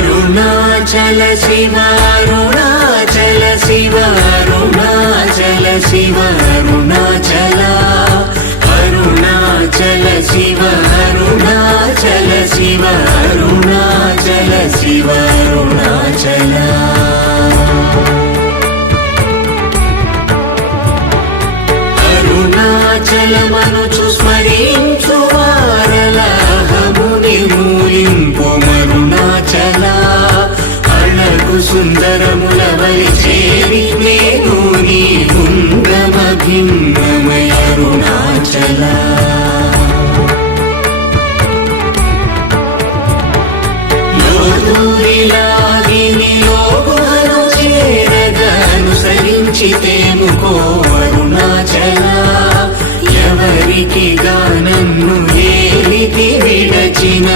అరుణాచల శివ అరుణాచల శివ అరుణాచల శివ అరుణాచల అరుణాచల శివ అరుణాచల శివ అరుణాచల శివ అరుణాచల అరుణాచలమనుచు స్మరించు వారలహము నిర్మూలింపు మరుణాచల అళగు సుందరముల వలి చేరి నేను నీ గుండమ భిన్నమయ అరుణాచల లోదూరిలాగిని లోగుహను చేరగా అనుసరించితేముకో అరుణాచల ఎవరికి గానన్ను ఏలికి విడచిన